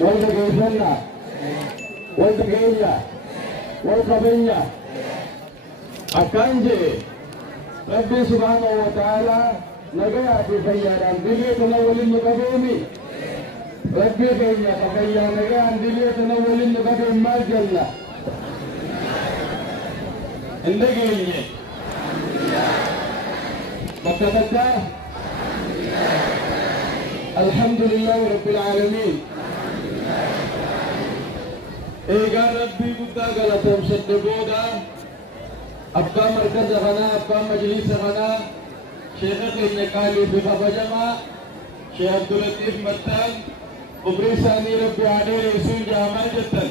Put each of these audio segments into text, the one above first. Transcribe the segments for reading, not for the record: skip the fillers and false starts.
والدقيسنا والدقية والقبية أكانجي ربي سبحانه وتعالى نجاة في خيالا دليل الأول النقبيمي ربي خيا فخيا نجاة دليل الأول النقبيم ما جلّا النقية بكتتا الحمد لله رب العالمين إيجا ربي قد قلتهم صدقودا أبا مركز غنا أبا مجلس غنا شيخ النقالي في خبجما شيخ عبد اللطيف متان قبري ثاني ربي عليه رسول جامع جتن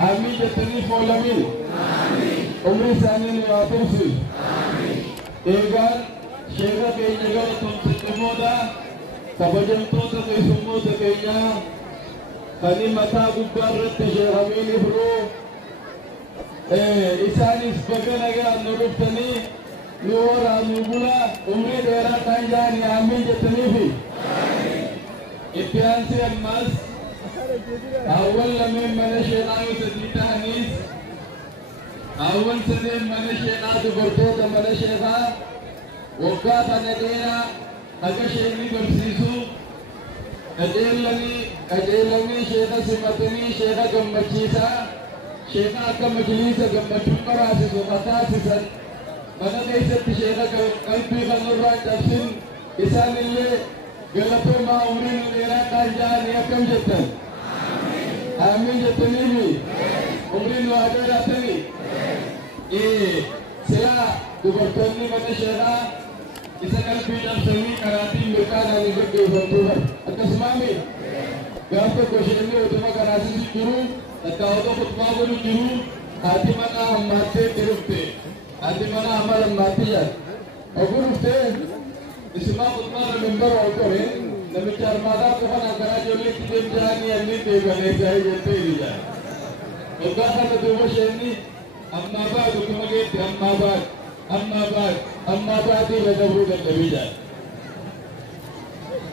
آمين جتني فولمين قبري ثاني نواترسل إيجا شيخ النقالتهم صدقودا kabajamtoota keessummoota keenyaa kan mataa gubbaa irratti sheeramanii firoo isaanis baga nagaan nu dhuftanii nu waraanu bula umrii dheeraa kan jaanii amiin jettaniifi itti aansee ammas awwal lameen mana sheenaa yoo sadii ta'anis awwal sadeen mana sheenaa dubartoota mana sheenaa waggaa kana dheeraa akka sheenni barsiisu qajeelanii sheeka simatanii sheeka gammachiisaa sheeka akka majliisa gammachuu qaraasisu mataasisan mana keessatti sheeka qalbii kanarraa cabsin isaanillee galatoomaa umriin dheeraa kan ja'anii akkam jettan amiin jettaniifi umriin waa dheeraatanii silaa dubartoonni mana sheekaa isa qalbii cabsanii karaatiin mirqaadhaan gaggeeffamtuudha akkasumaami gaaf tokko isheenni utuma karaasisi jiru tattaawwata kutbaa godhu jiru haati manaa hammaattee itti dhufte haati manaa hammal hammaattee yaad oguu dhuftee isimaa kutbaarra mimbara ol qore namicha armaataa qofan akaraa ijoolleetti deemjaanii anniin deebi'anii jaa'ee jettee ija waggaa kana duuba isheenni ammaa baadu kuma geetti ammaa baadu amma baadii ladabuu dadhabida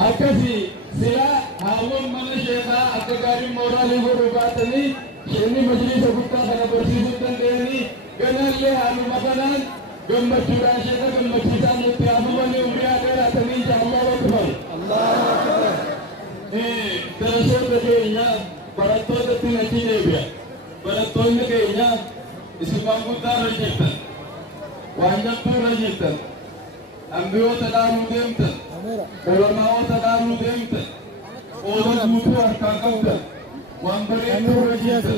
akkasi sila haawwan mana sheekaa akka gaarii mooraalii godhuu baatanii sheenni majliisa guddaa kana barsiisuu danda'anii ganaallee haaluma kanaan gammachuudhaan sheeka gammachiisaan nutti haafamanii umrii dheeraatanii Allahu akbar darasoota keenya barattootatti natii deebi'a barattoonni keenya isimaan guddaa irra jirtan وأنجبتوا رجيتا أنبيو تدارو ديمتا علماء تدارو ديمتا أولدوتوا أركاكوتا وأنبريتوا رجيتا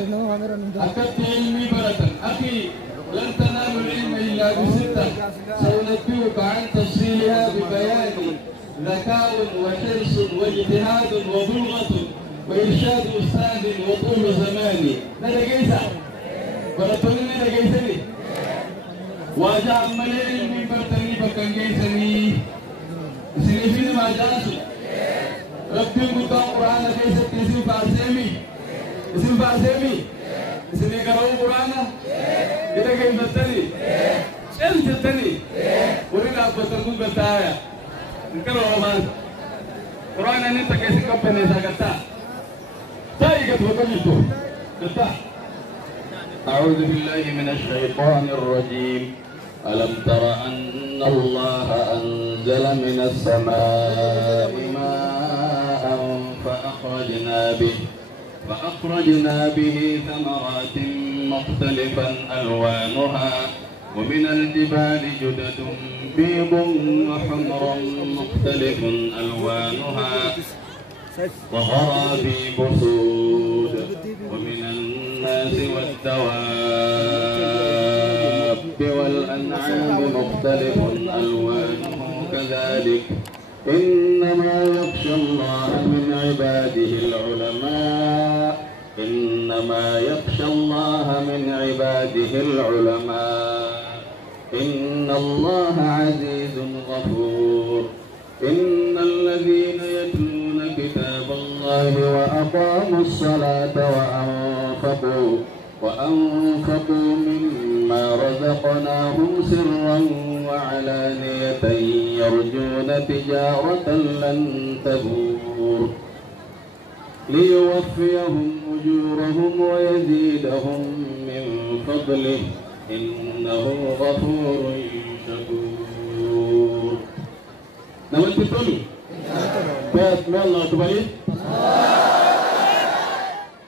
أكدت علمي برتا أخي لن تنالوا العلم إلا بستة سأنبئك عن تفصيلها ببيان ذكاء وحرص واجتهاد وبلغة وإرشاد أستاذ وطول زمان نادا جيسا برتوني نادا جيسني واجع ملئ من برتني بكن جيسني سنفين ما جاسو ربي قطع قرآن كيسة اسم فارسيمي اسم يقرأوا قرآن إذا كيف بتني إل جتني ورنا بتنقل بتاعي نكروا أمان قرآن أنت كيسة كبني ساكتا تايقت وكجتو كتا أعوذ بالله من الشيطان الرجيم ألم تر أن الله أنزل من السماء ماء فأخرجنا به ثمرات مختلفا ألوانها ومن الجبال جدد بيض وحمر مختلف ألوانها وغرابيب سود ومن الناس والدواب والأنعام مختلف ألوانه كذلك إنما يخشى الله من عباده العلماء إن الله عزيز غفور إن الذين يتلون كتاب الله وأقاموا الصلاة وأنفقوا مما رزقناهم سرا وعلانية يرجون تجارة لن تبور ليوفيهم أجورهم ويزيدهم من فضله إنه غفور شكور. نمت توني بس ما الله تبارك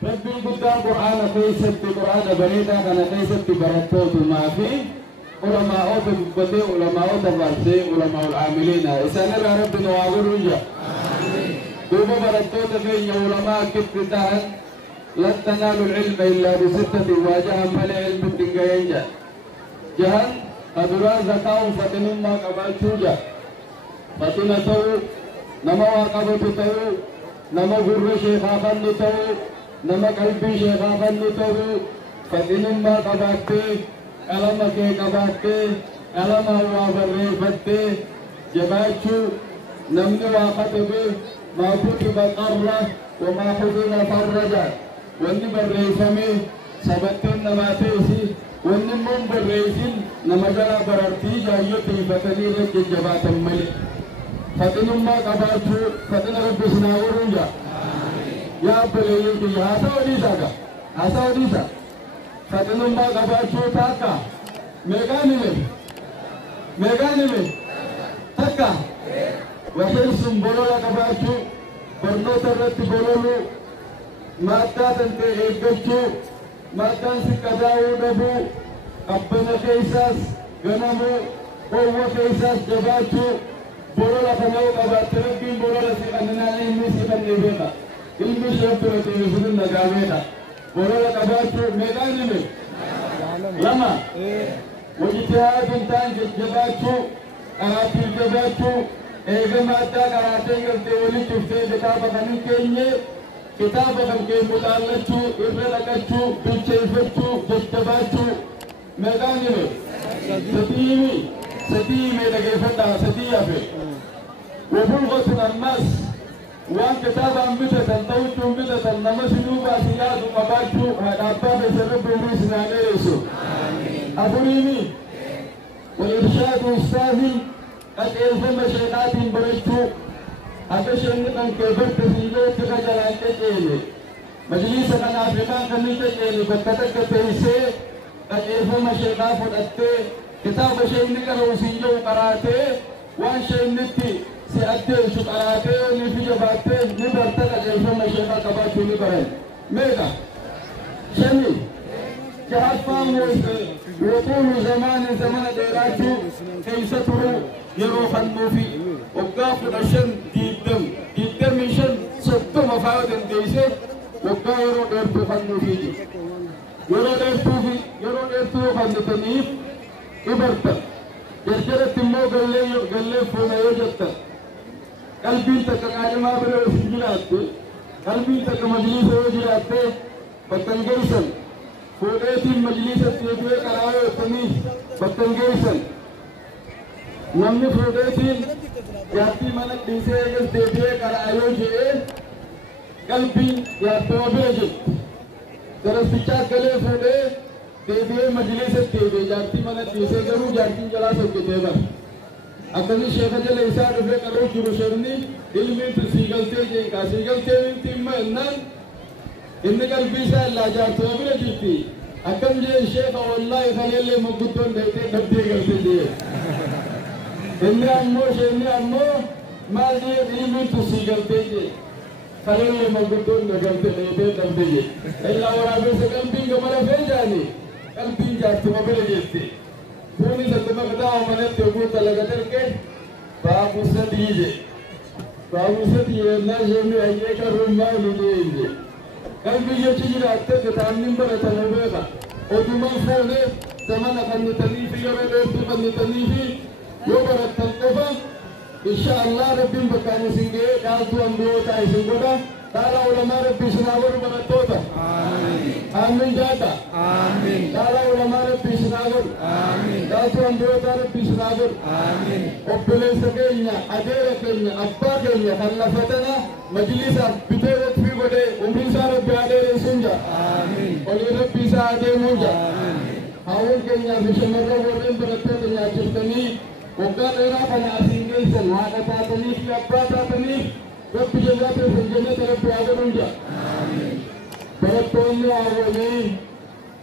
ربي قدام قرآن كيست قرآن بريدا كان كيست بركوت ما فيه علماء بدي علماء تفسير علماء العاملين إسأل رب نوابر رجع دوبا بركوت في علماء كتبتان لن تنالوا العلم إلا بستة واجها ملء علم الدنيا جهل أدرى زكاة فتن ما قبل توجا فتن تو نما واقبت تو نما غر شيخا فن تو نما قلبي شيخا فن تو فتن ما قبت ألم كي قبت ألم هو بريفت جباتشو نمن واقتب ما كتب قرة وما حزن فرجا واني بريفمي سبتن نماتيسي واني من بريسين نمجلا برارتي جايوتي فتني لك جبات الملك فتن ما قباتشو فتن رب سناورون جا يا بليين يا هاسا وديسا فتن ما قباتشو تاكا ميغاني تاكا وحرص بلولا قباتشو برنوت الرت بلولو مادا تنتي إيقاتشو مادا سكداو نبو أبنا خيساس غنمو قوة خيساس جباتشو بلولا فنو قبات ربي بلولا سيقننا إلمي سيقنني بيقا إلمي شرطو رتيسون نقامينا بلولا قباتشو ميغاني لما وجتهاد تانج جباتشو أراتي جباتشو إيجا مادا قراتي قلتي ولي تفتي كتابة خنين كيني كتابة خن كي مطالتشو إرلقاتشو بلشيفتشو ججباتشو ميغاني ستيمي لغي فتا ستيافي وبلغة الناس وان كتابة أمبتة توجو أمبتة نمسنوبا سيادو مباتشو هدابا بسرب بريسنا نيسو أبريمي وإرشاد أستاذي قد إلزم شيئات بريتشو أكشن أن كبرت سيجوت كجلان تجيني مجلس كان أفريقان كمي تجيني بكتك تيسي قد إلزم شيئات فرأتي كتاب شيء نكرو سيجو قراتي وان شيء نتي سيأدي شو قراتي ونفي جباتي نبرتك قد إلزم شيئات قباتي نبرين ميدا شمي جهاز فام وطول زمان ديراتو كيسترو يروح النوفي وقاف الأشن ديدم شن ستة مفاوض ديسة وقا يروح يرتو النوفي يروح يرتو النتنيف إبرتا جرجرة مو قلّي فونا يوجدتا قلبي تكا ما بلو سجلات قلبي تكا مجلس يوجدات بطنجيسن فوديتي مجلس تيجي كراوي تنيف بطنجيسن نمني فوديتي ياتي ملك ديسه يس ديبيه كرايو جيه قلبي ياتو بيجي درسيچا كله فودي ديبيه مجلس تيجي ياتي ملك ديسه كرو جاتي جلا سوكي تيبر أكني شيخ جل إيسا رفع كرو شروع شرني علمي تسيقل تيجي كاسيقل تيجي تيمة إنن إن قلبي سال لا جاتو أبدا جيتي أكم جي الشيخ والله خليل لي مقدون ديتي دبدي قلتي جي إني أمو ما جي علمي تسيقل تيجي خليل لي مقدون قلتي ديتي دبدي جي إلا ورابي سقلبي قمنا فيجاني قلبي جاتو أبدا جيتي فوني ستمقدا ومنت يقول تلقتر كي بابو سديجي الناس يمي أيك الرماء لديجي قلبي يجي أكتر كتامين برا تنوبها ودمان فونه زمان خنتني في يوم خنتني في يوم التنقفة إن شاء الله ربي بكاني سينجي كالتو أمبيو تاي سينجودا تعالى علماء ربي سناور براتوتا آمين جاتا آمين تعالى علماء ربي سناور آمين كالتو أمبيو تا ربي سناور آمين أبلي سكينيا أدير كينيا أبا كينيا خلفتنا مجلسا بتوت في بدي أمين سار ربي أدير سنجا آمين ولي ربي سأدير موجا آمين هاول كينيا في شمرة ورين براتوتا يا كرتني وقال إيرا فناسين كيسن هذا تاتني في أبا تاتني رب جنات الجنة رب عظمنا برتوني أولي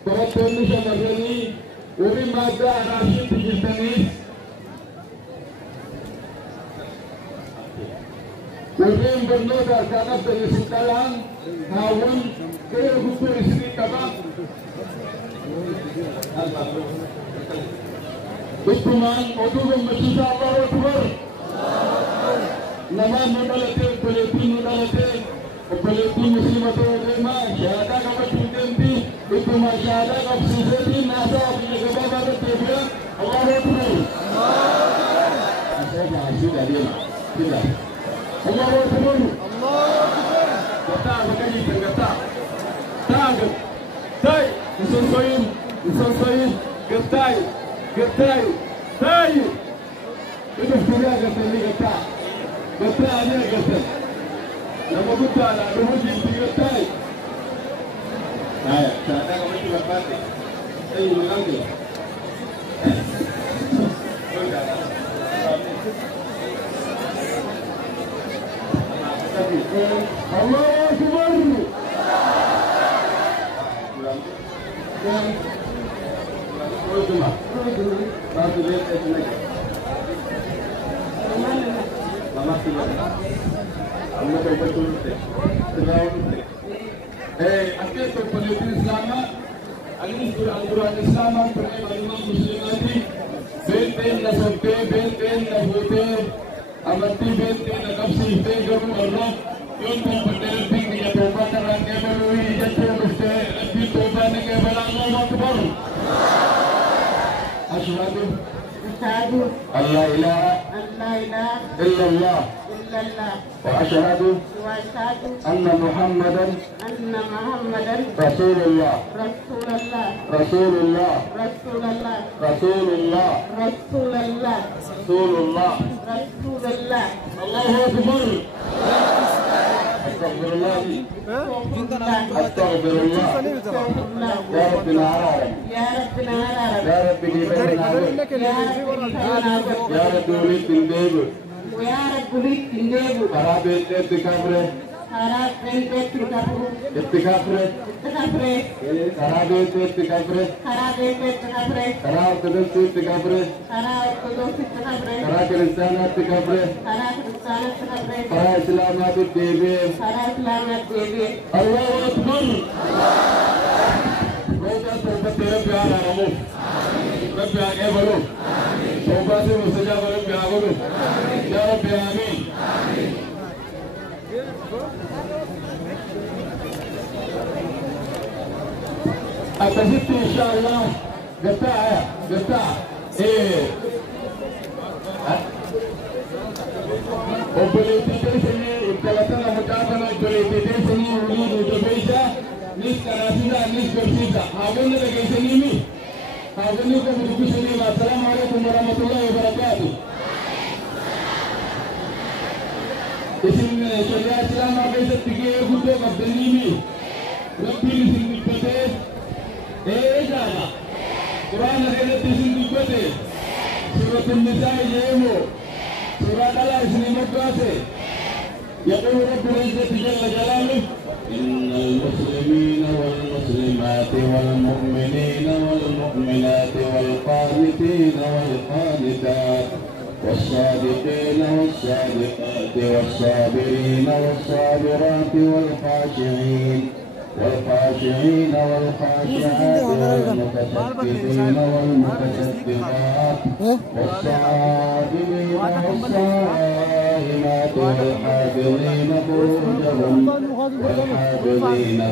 برتوني شمرني وبما دعا راشد جلتني وبين برنودا كانت السلطان هاون كيف كنت رسمي كما Tuhan, Tuhan Yesus Allah Akbar. Nama nudalate, peleti nudalate, peleti muslimat ulama, syahada kamu tuntempi, itu masyarakat kamu sendiri nasa, punya kebahagiaan terbiak. Allah Akbar. Saya masih dari mana? Tidak. Allah Akbar. Kata begini berkata, tak, tay, usul getai. Getai, tay, itu sudah getai ni getai, getai ni getai. Nama kita ada hujung di getai. Ayah, saya kamu cuma pati. Saya ulang dia. Allah Akbar. Akhirnya politik Islam, Al-Quran Islam, Al-Imam Muslimati, benten na sabte, benten na hote, amati benten na kapsi, gamu Allah, yon pun penderping dia toba terang kebalui, jatuh muste, lebih toba negara Allah Akbar. Asyhadu an la ilaha illallah wa asyhadu anna Muhammadan Rasulullah. Allahu Akbar. Astagfirullah. Ya Rabbil Alamin. Ya Rabbi Gibril Alamin. Ya Rabbi Ulit Tindebu. Harabet Etikabre. Harabet Etikabre. Harabet Etikabre. Harabet Etikabre. Harakristan Etikabre. Haraslamat Devi. Allah Akbar. Roja sobat telah biar aramu. Rabbi aage bolo. Sobat se mustajab Rabbi aage. Ya Rabbi amin. Atas itu insyaallah getah. Politik sini, kalatan mutafana politik sini uli Indonesia, nis karasida, nis bersida. Awalnya lagi sini ni, awalnya kau berdua sini. Assalamualaikum warahmatullahi wabarakatuh. Isini syariat Islam akan setiap hukum abdani ni. Rabbi sini betul. Jana. Quran ada sini betul. Surah An-Nisa ini. Surah Al-Isni Makkah. يقول رب العزة جل جلاله إن المسلمين والمسلمات والمؤمنين والمؤمنات والقانتين والقانتات والصادقين والصادقات والصابرين والصابرات والخاشعين والخاشعات والمتصدقين والمتصدقات والصائمين والصائمات والحافظين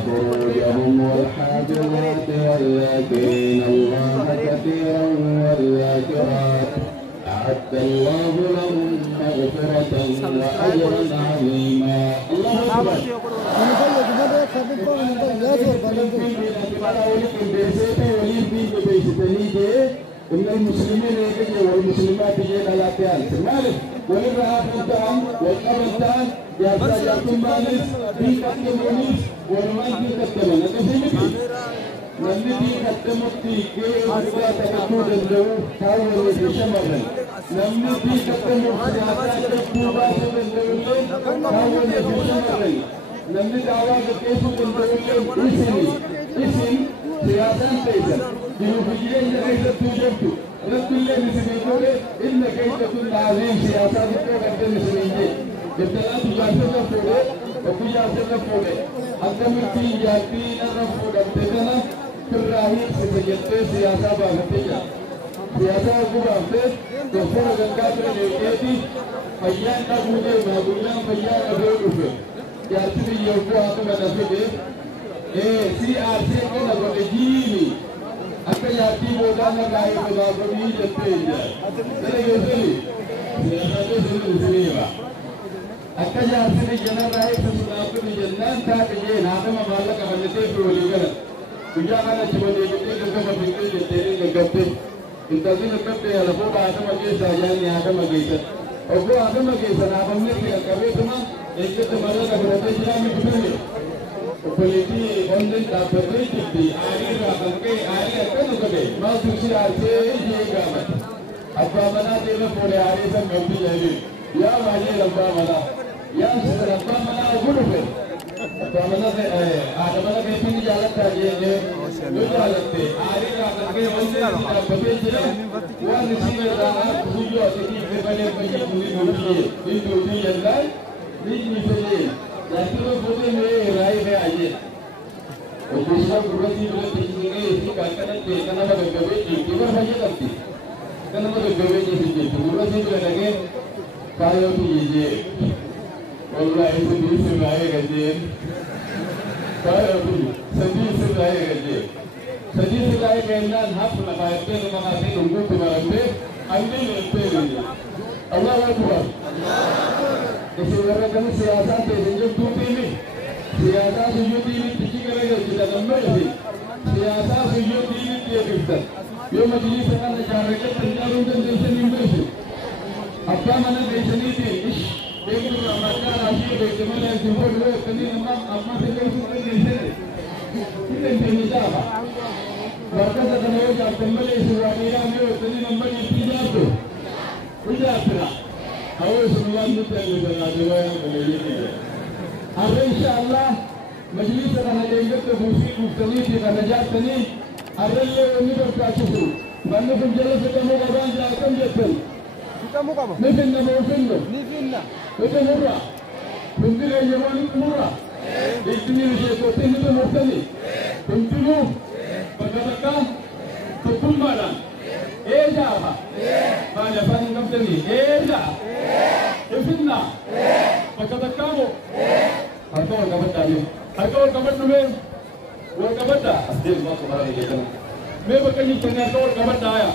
فروجهم والحافظات والذاكرين الله كثيرا والذاكرات أعد الله لهم مغفرة وأجرا عظيما. الله أكبر. إن المسلمين والمسلمات على كيان المالك والرهاب الدعم والقرطان يا سيدكم مالك في كتمونيس والمال في كتمون أتسمعي نبي كتموتي كي أبغى تكمل الجو كاول الشمال نبي كتموتي هذا كتبوا بعض الجو كاول namni daawaa gaggeessuu danda'ullee isin siyaasaan ta'esan jiruuf jireenya keessattuu jirtu rabbillee isinii godhe inna keessa kun dhaabeen siyaasaa guddoo gaddan isiniin jee jettalaatu jaarsirra fuudhee ofii jaarsirra fuudhe akkamitti jaartii narra fuudhamte kana firraa hiiksite jettee siyaasaa baafattee jira. Siyaasaa gubaaftee gosoota gangaa bira deebi'eeti fayyaan dhabuu deemaa guyyaan fayyaa dhabee dhufe jaarsi biyya obboo haatuma na fide CRC kana godhe jiimi akka jaartii boodaa nagaa eebe baafatanii jettee jira. Sana geessani siyaasaa keessatti akka jaarsi biyya narraa eebbisu dhaabbatu jennaan taate jee naafama maallaqa ballatee fi walii gala guyyaa kana chima deebitee gaggaba fiqee jettee gaggabte. Intasi nakkabte ya lafoo Adama keessa jaanni Adama keessa. Obbo Adama keessa naafamne fi qabeetuma eeggatti maallaqa fudhatee jiraanni dhufame. Obboleettii onnen dhaabbatee jirti aarii irraa kan ka'e aarii akkana godhe maaltu si aarsee ijee gaafate. Abbaa manaa deema fuudhee aarii san gamtii jedhee yaa baay'ee abbaa manaa yaa sisan abbaa manaa oguu dhufe. Abbaa manaa Adama keessatti jaalattaa jee yoo jaalatte aarii irraa kan ka'e wanti dhaabbatee jira waan isin irraa kuyyoo asitti ife balee fayyadu ni duutii jennaan ni fedhee yaasirra fuudhee mee raayii fee ajee obbisiisa gurratii biratti isinee fi kanatti kan nama gaggabee jirti bara fayyadamti kan nama gaggabee jirti gurratii bira dhagee faayootu jijee wallahi sadii sirraa'ee gajeen faayootu sadii sirraa'ee gajeen sadii sirraa'ee gajeenaan hafna faayattee nama haasee dhunguutti marattee anni leentee gajee Allahu Akbar isin warra kan siyaasaa teessan jirtuutiimi siyaasaa suyyuu diinitti garagalchitan amma isin siyaasaa suyyuu diinitti eebbiftan yoo majliisa kana jaarragattan jaaluu dandeessan hin beeku abbaa mana keessaniitiin ish beektu maqaa raashii beekte malee isin fuudhuu akkanii amma sirreessuu dandeessane hin dandeenye jaafa warqata kana yoo jaartan malee isin waa dhiiraa mee akkanii namma dhiitti jaartu ijaartira awoo isin waan nutti agarsiisaa deemaa kaleeyyii Arre inshallah majlisa kana deeggarta buusii dhuftanii kana jaartanii arrellee wanni barbaachisu manni kun jala fidamuu qabaan jaa akkam jettan fidamuu qaba ni finna moo finnu ni finna fitamurra hundinee yemoo ni xumurra ittiin isheekoottii ni xumurtanii hundinuu bakka takka tokkummaadhaan eejaafa maali afaan hin qabdanii eejaa ifinna bakka takkaamoo harka wal qabadhaa mee harka wal qabadhu mee wal qabadhaa as deemu akka mara eeggatan mee bakka jirtanii harka wal qabadhaa yaa